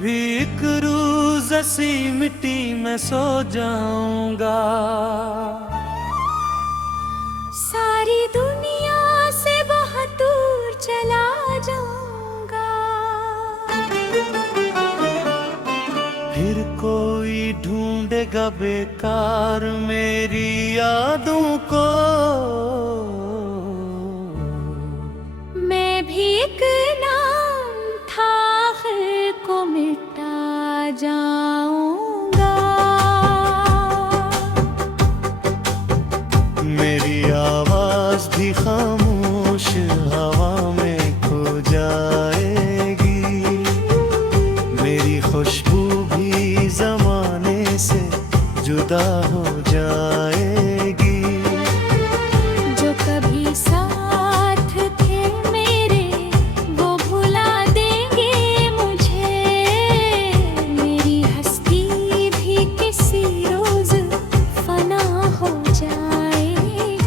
भी एक रोज ऐसी मिट्टी में सो जाऊंगा। सारी दुनिया से बहुत दूर चला जाऊंगा। फिर कोई ढूंढेगा बेकार मेरी यादों को। मैं भी एक नाम था आखिर को मिटा जाऊंगा। मेरी आवाज भी खामोश हवा में खो जाएगी। मेरी खुशबू भी जमाने से जुदा हो जाएगी। जो कभी साथ थे मेरे वो भुला देंगे मुझे। मेरी हस्ती भी किसी रोज फना हो जाएगी।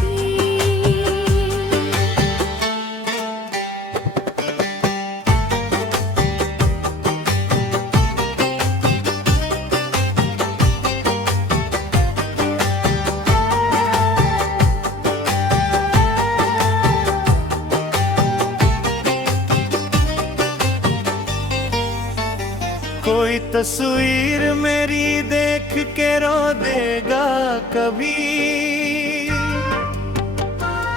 कोई तस्वीर मेरी देख के रो देगा कभी।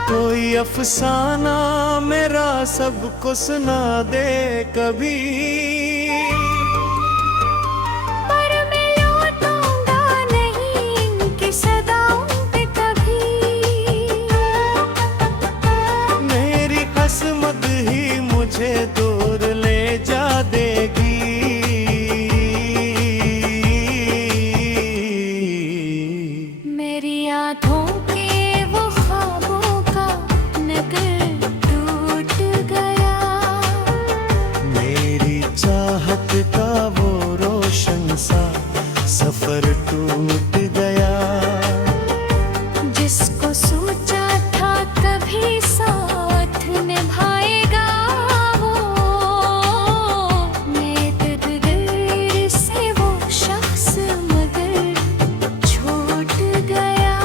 कोई अफसाना मेरा सबको सुना दे कभी। पर मैं लौटूंगा नहीं इनकी सदाओं पे कभी। मेरी किस्मत ही मुझे दूर ले जा देगी। मेरी आँखों के वो ख्वाबों का नगर टूट गया। मेरी चाहत का वो रोशन सा सफर टूट गया। जिसको सोचा था कभी साथ निभाएगा वो। मैं तकदीर से वो शख्स मगर छूट गया।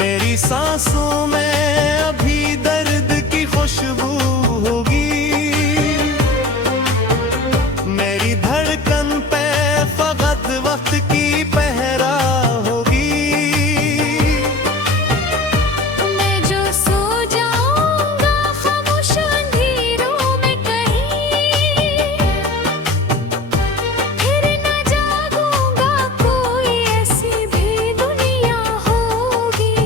मेरी सांसों में अभी दर्द की खुशबू होगी। मेरी धड़कन पे फकत वक्त की पहरा होगी। मैं जो सो जाऊंगा खामोश अंधेरों में कहीं। फिर न जागूंगा कोई ऐसी भी दुनिया होगी।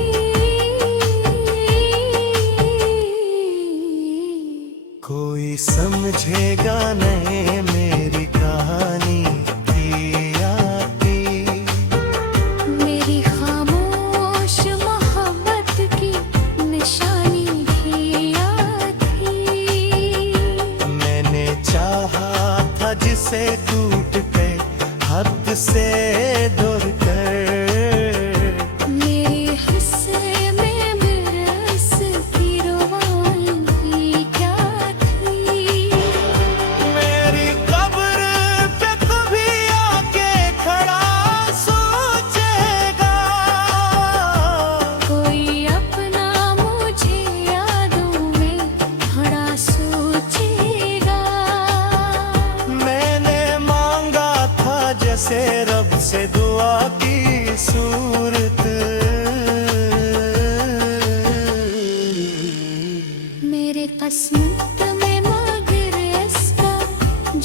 कोई समझेगा नहीं मेरी कहानी की आती। मेरी खामोश मोहब्बत की निशानी भी याद थी। मैंने चाहा था जिसे टूट के हद से दूर कर। मेरे हिस्से में बरस की रवानी क्या थी। मेरी कब्र पे कभी आके खड़ा सोचेगा। कोई अपना मुझे यादों में खड़ा सोचेगा। मैंने मांगा था जैसे रब से दुआ की सूरत। मेरे किस्मत में मगर इसका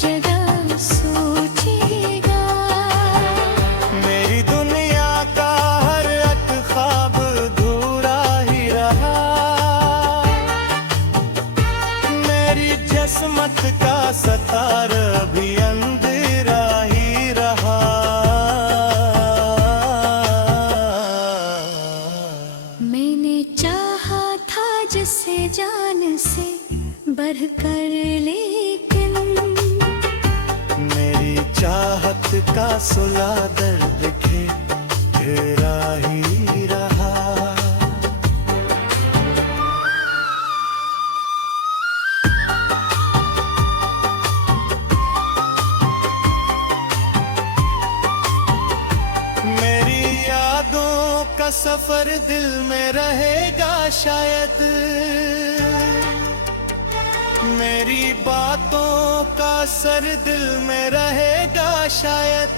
जगह सोचेगा। मेरी दुनिया का हर एक ख्वाब अधूरा ही रहा। मेरी जिस्मत का सतार भी अंधेरा ही रहा। मैंने चाहा था जिसे जान से बढ़कर लेकिन। मेरी चाहत का सुला दर्द के घेरा ही रहा। असर दिल में रहेगा शायद, मेरी बातों का असर दिल में रहेगा शायद।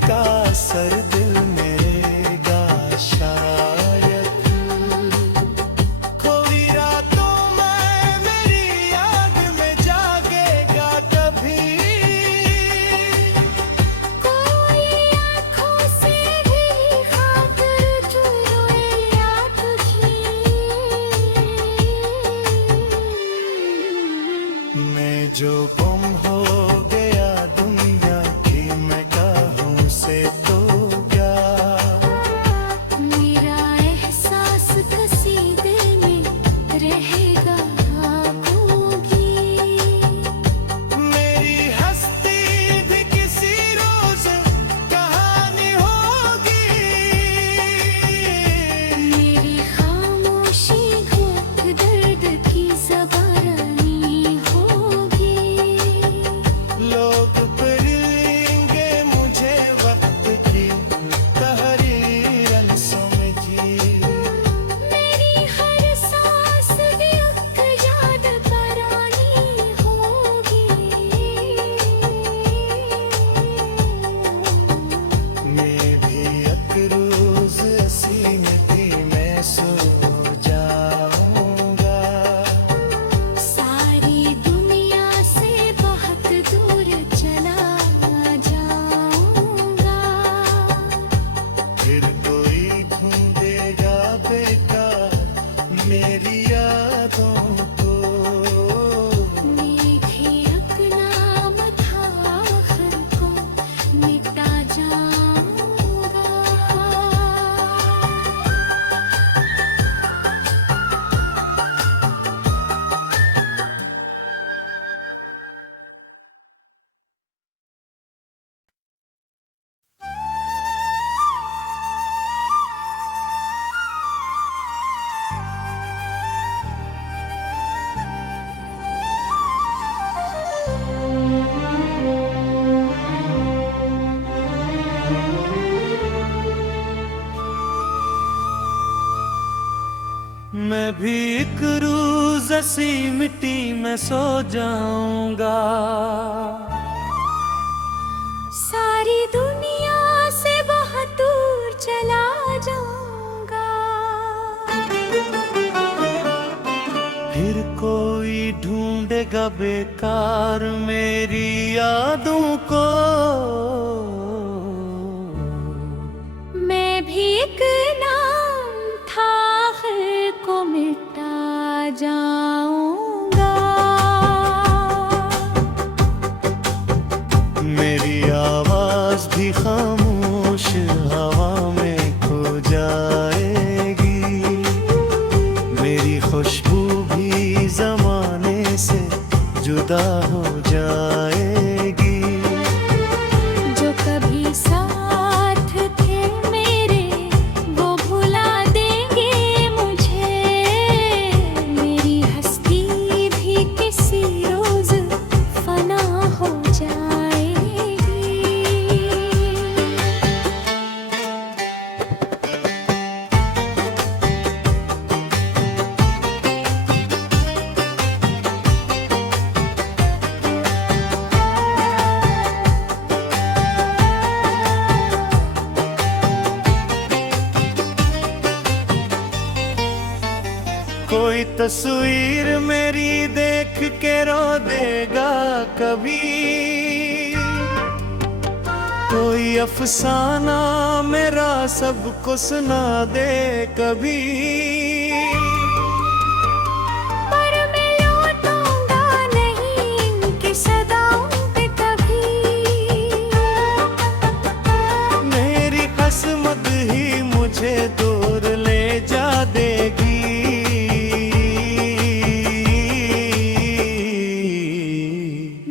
का असर दिल में रहेगा शायद। खोई रातों में मेरी याद में जागेगा कभी, कोई आँखों से भी खाकर चुराए याद की। मैं जो गुम हो गया दुनिया की मैं कहूँ से तो क्या, मेरा एहसास कसीदे में रहेगा होगी। मेरी हस्ती भी किसी रोज कहानी होगी। मेरी खामोशी घोट दर्द की ज़बानी होगी। लोग पढ़ेंगे मुझे वक्त की तहरीर समझी। मेरी हर सांस भी एक याद करानी होगी। मैं भी एक रोज सीनती में सो जाऊंगा। सारी दुनिया से बहुत दूर चला जाऊंगा। फिर कोई ढूंढेगा बेकार मेरी यादों को। मेघे नाम था आखिर को मिटा जाऊंगा। मैं भी एक रोज ऐसी मिट्टी में सो जाऊंगा। सारी दुनिया से बहुत दूर चला जाऊंगा। फिर कोई ढूंढेगा बेकार मेरी यादों को। मैं भी एक नाम था आखिर को मिटा जाऊंगा। मेरी आवाज भी खामोश हवा में खो जाएगी। मेरी खुशबू भी जमाने से जुदा हो जाएगी। जो कभी साथ थे मेरे वो भुला देंगे मुझे। मेरी हस्ती भी किसी रोज फना हो जाएगी। कोई तस्वीर मेरी देख के रो देगा कभी। कोई अफसाना मेरा सबको सुना दे कभी। पर मैं लौटूंगा नहीं इनकी सदाओं पे कभी। मेरी किस्मत ही मुझे दूर ले जा देगी।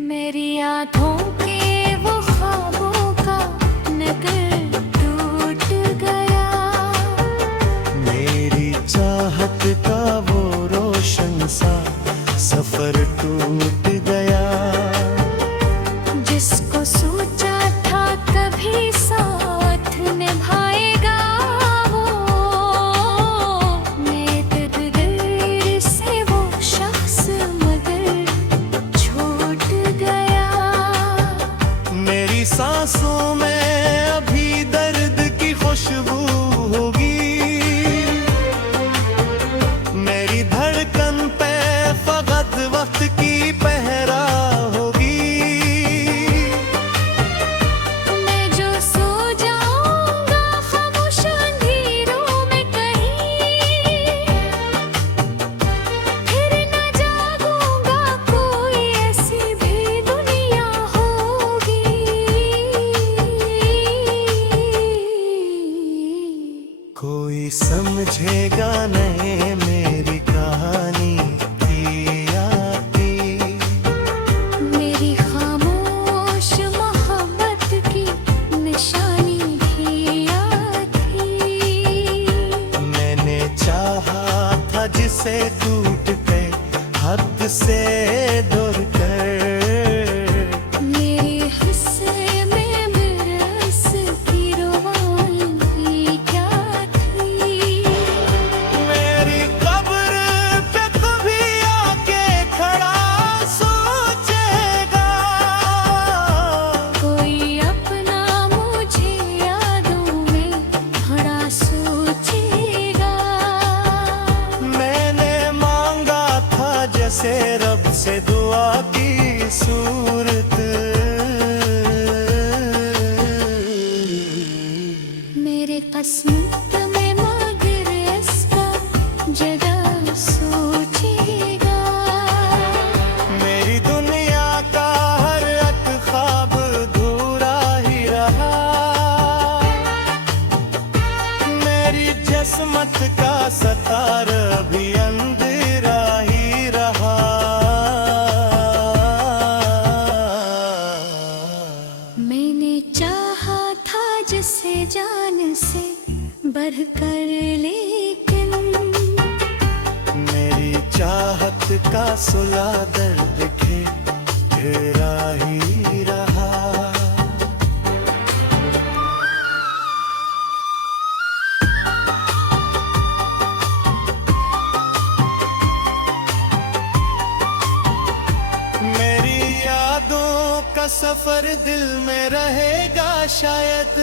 मेरी आँखों के वो ख्वाबों का नगर टूट गया। जिसे टूट के हद से दूर कर। मेरे हिस्से में मिरस की रवानगी क्या थी। मेरी कब्र पे कभी आके खड़ा सोचेगा, कोई अपना मुझे यादों में बड़ा सोचेगा। मैंने मांगा था जैसे रब से दुआ की सूरत। मेरे किस्मत में मगर इसका जगह सोचेगा। मेरी दुनिया का हर एक ख्वाब अधूरा ही रहा। मेरी जिस्मत का सतार अभी अंधेरा ही रहा। मैंने चाहा था जिसे जान से बढ़कर, लेकिन मेरी चाहत का सुला दर्द घेरा ही रहा। मेरी यादों का सफर दिल में रहेगा शायद।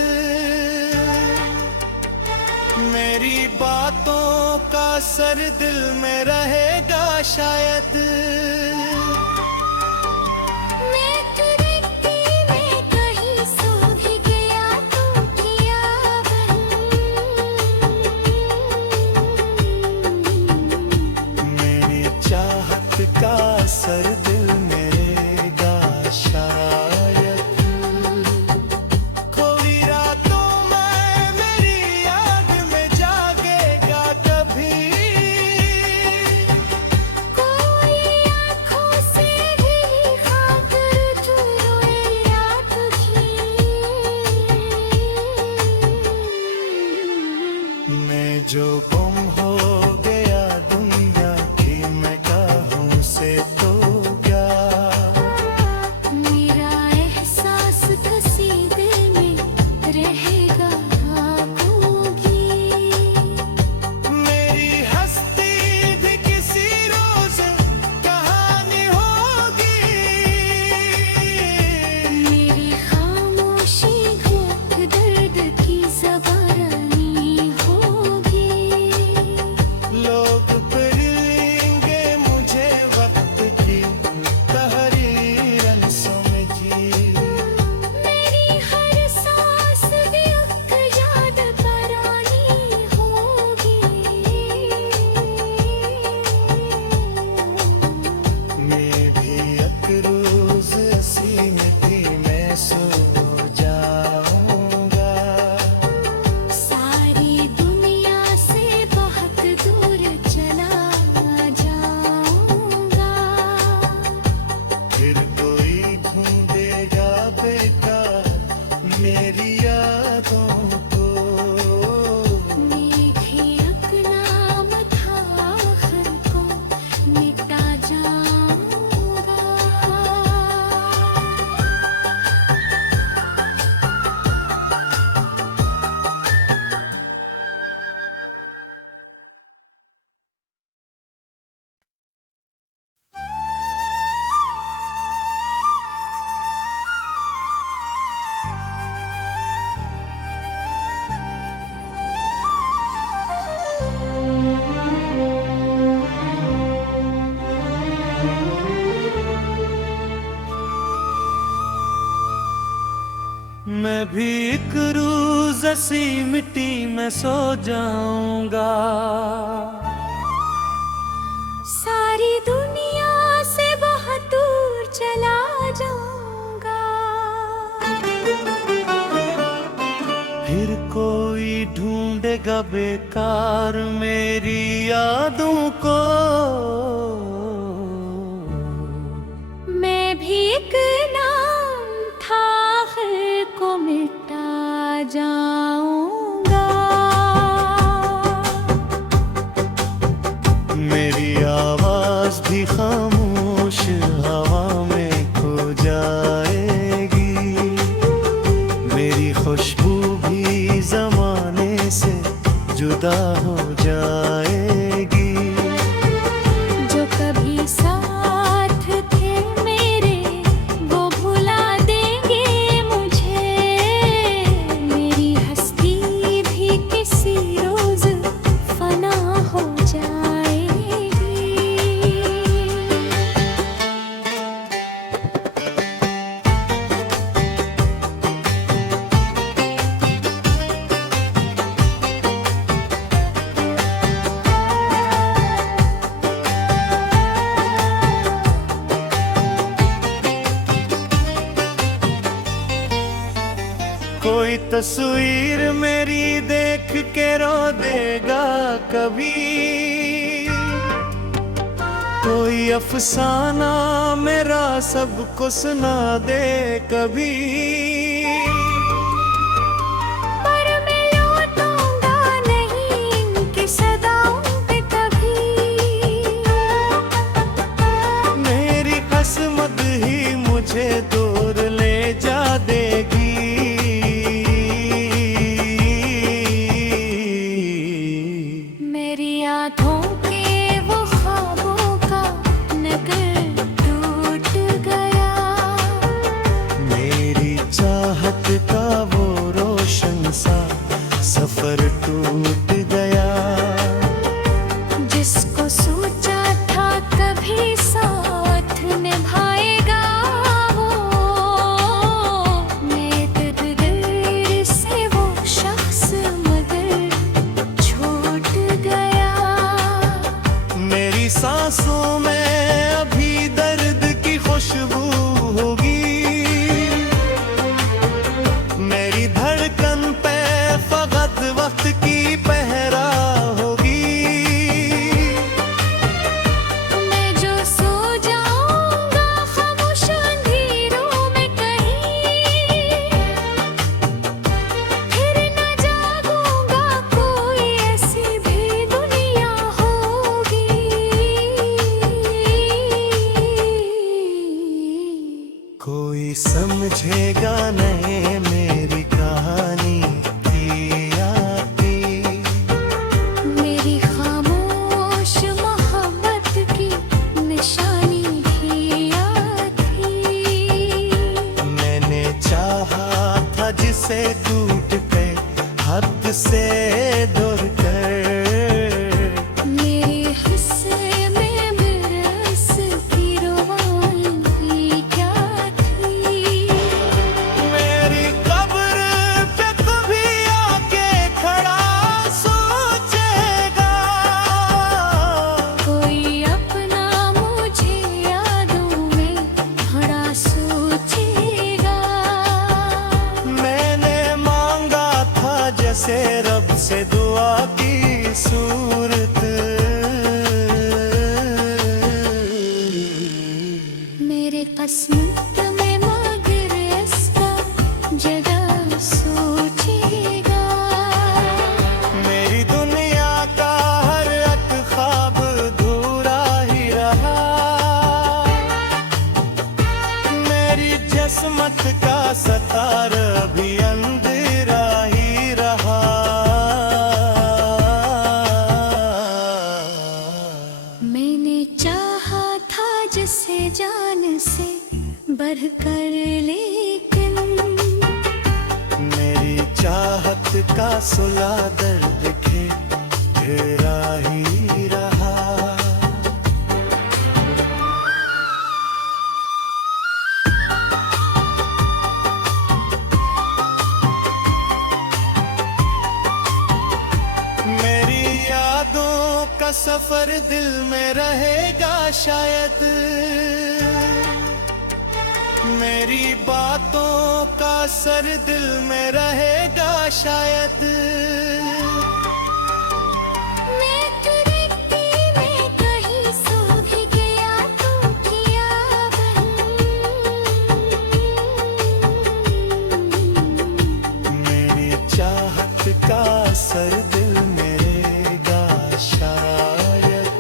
मेरी बातों का असर दिल में रहेगा शायद। मैं तुरंती में कहीं सो भी गया तो किया मेरी चाहत का असर दिल में रहेगा शायद। खोई रातों में मेरी याद में जागेगा कभी। कोई आँखों से भी खाकर जो रोए याद की। मैं जो गुम हो गया दुनिया की, मैं कहूँ से तो क्या। मेरा एहसास कसी दिल में रहेगा होगी। मेरी हस्ती भी किसी रोज कहानी होगी। मेरी खामोशी घुट दर्द की ज़बानी होगी। लोग पढ़ेंगे मुझे वक्त की तहरीरन समझी। मेरी हर सांस भी एक याद करानी होगी। मैं भी एक रोज ऐसी मिट्टी में सो जाऊंगा। सारी दुनिया से बहुत दूर चला जाऊंगा। फिर कोई ढूंढेगा बेकार मेरी यादों को। मीठी अकलाम था आखिर को मिटा जाऊंगा। मैं भी एक रोज ऐसी मिट्टी में सो जाऊंगा। सारी दुनिया से बहुत दूर चला जाऊंगा। फिर कोई ढूंढेगा बेकार मेरी यादों को। मैं भी एक नाम था आखिर को मिटा जाऊंगा। मेरी आवाज भी खामोश हवा में खो जाएगी, मेरी खुशबू भी जमाने से जुदा हो जाएगी। जो कभी साथ थे मेरे वो भुला देंगे मुझे, मेरी हस्ती भी किसी रोज फना हो जाएगी। कोई तस्वीर मेरी देख के रो देगा कभी, कोई अफसाना मेरा सबको सुना दे कभी। पर मैं लौटूंगा नहीं इनकी सदाओं पे कभी, मेरी किस्मत ही मुझे दूर ले जा देगी। मेरी आँखों के वो ख्वाबों का नगर टूट गया, मेरी चाहत का वो रोशन सा सफर टूट गया। जिसको सोचा था कभी साथ निभाएगा वो, मेरे दिल से वो शख्स मगर छूट गया। मेरी सांसों में अभी दर्द की खुशबू होगी, मेरी धड़कन पे फकत वक्त की पहरा होगी। मैं जो सो जाऊंगा खामोश अंधेरों में कहीं, फिर न जागूंगा कोई ऐसी भी दुनिया होगी। कोई समझेगा नहीं मेरी कहानी की आती, मेरी खामोश मोहब्बत की निशानी भी आती। मैंने चाहा था जिसे टूट के हद से दूर कर, मेरे हिस्से में बरस की रवानी क्या थी। मेरी कब्र पे कभी आके खड़ा सोचेगा, कोई अपना मुझे यादों में बड़ा सोचेगा। मैंने मांगा था जैसे रब से दुआ की सूरत, मेरे किस्मत में मगर इसका जगह सोचेगा। मेरी दुनिया का हर एक ख्वाब अधूरा ही रहा, मेरी जिस्मत का सतार अभी अंधेरा ही रहा। मैंने चाहा था जिसे जान से बढ़कर, लेकिन मेरी चाहत का सुला दर्द के घेरा ही रहा। मेरी यादों का सफर दिल में रहेगा शायद, मेरी बातों का असर दिल में रहेगा शायद। मैं तुरंती में कहीं सो भी गया तो किया मेरी चाहत का असर दिल में रहेगा शायद।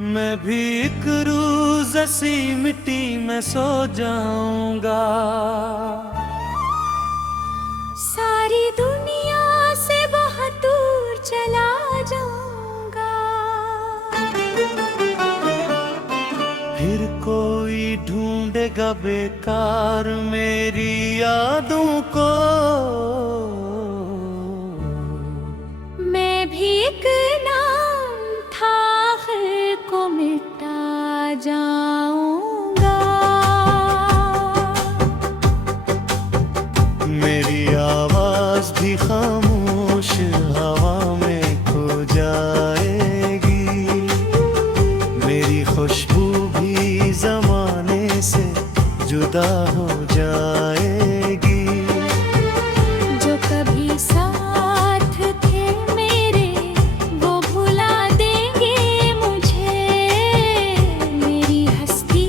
मैं भी एक रोज ऐसी मिट्टी में सो जाऊंगा। सारी दुनिया से बहुत दूर चला जाऊंगा। फिर कोई ढूंढेगा बेकार मेरी यादों को। मैं भी एक नाम था को मिटा जाऊंगा। मेरी आवाज भी खामोश हवा में खो जाएगी। मेरी खुशबू भी जमाने से जुदा हो जाएगी। जो कभी साथ थे मेरे वो भुला देंगे मुझे। मेरी हस्ती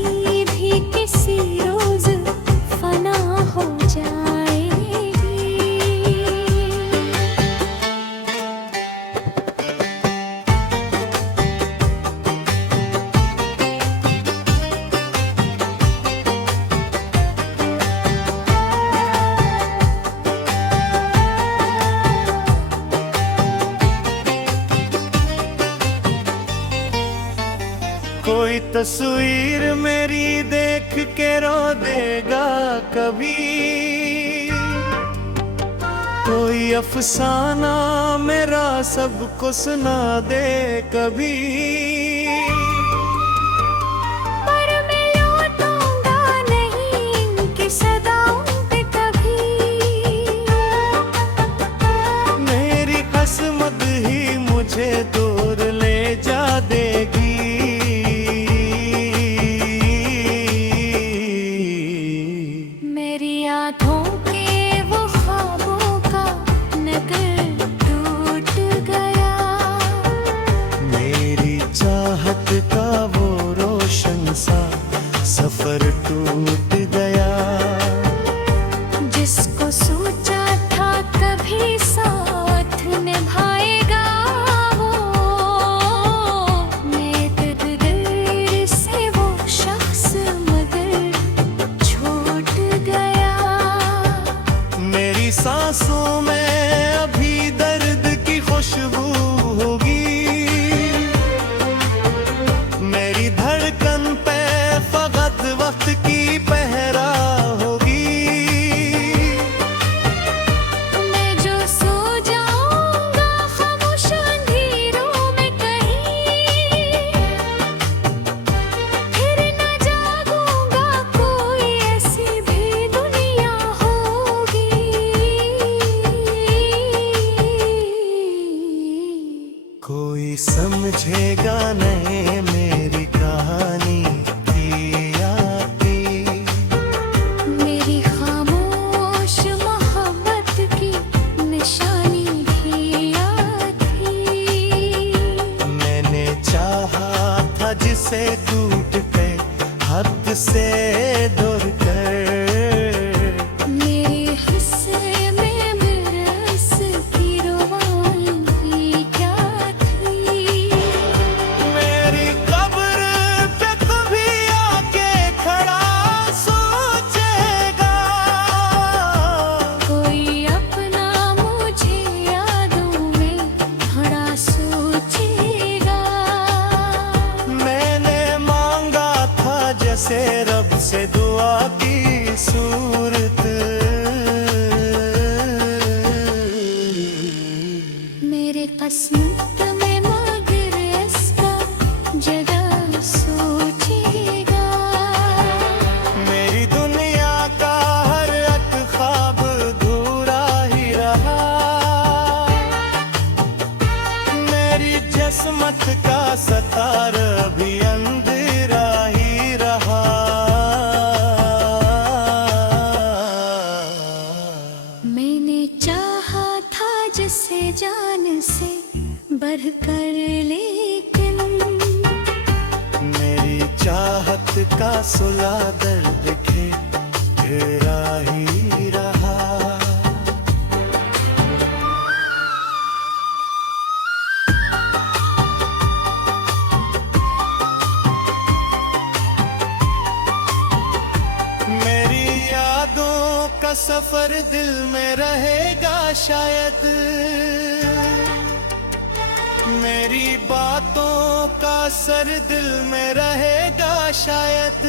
भी किसी रोज फना हो जाएगी। कोई तस्वीर मेरी देख के रो देगा कभी। कोई अफसाना मेरा सबको सुना दे कभी। पर मैं लौटूंगा नहीं इनकी सदाओं पे कभी। मेरी किस्मत ही मुझे दूर ले जा देगी। मेरी आँखों के वो ख्वाबों का नगर टूट गया। मेरी चाहत का वो रोशन सा सफर टूट गया। जिसको सोचा था कभी साथ निभाएगा वो। मेरे दिल से वो शख्स मगर छूट गया। मेरी सांसों में अभी दर्द की खुशबू होगी। मेरी धड़कन पे फकत वक्त की पहरा होगी। मैं जो सो जाऊंगा खामोश अंधेरों में कहीं। फिर न जागूंगा कोई ऐसी भी दुनिया होगी। कोई समझेगा नहीं मेरी कहानी की यादें। मेरी खामोश मोहब्बत की निशानी भी याद थी। मैंने चाहा था जिसे टूट के हद से दूर कर। मेरे हिस्से में मिरस की रुबानी क्या थी। मेरी कब्र पे कभी आके खड़ा सोचेगा। कोई अपना मुझे यादों में थोड़ा सोचेगा। मैंने मांगा था जैसे रब से दुआ की सूरत। मेरे किस्मत में मगर इसका जगह सोचेगा। मेरी दुनिया का हर एक ख्वाब अधूरा ही रहा। मेरी किस्मत का सतार अभी अंधेरा ही रहा। मैंने चाहा था जिसे जान से बढ़कर लेकिन। मेरी चाहत का सुला दर्द के घेरा ही रहा। का सफर दिल में रहेगा शायद, मेरी बातों का असर दिल में रहेगा शायद।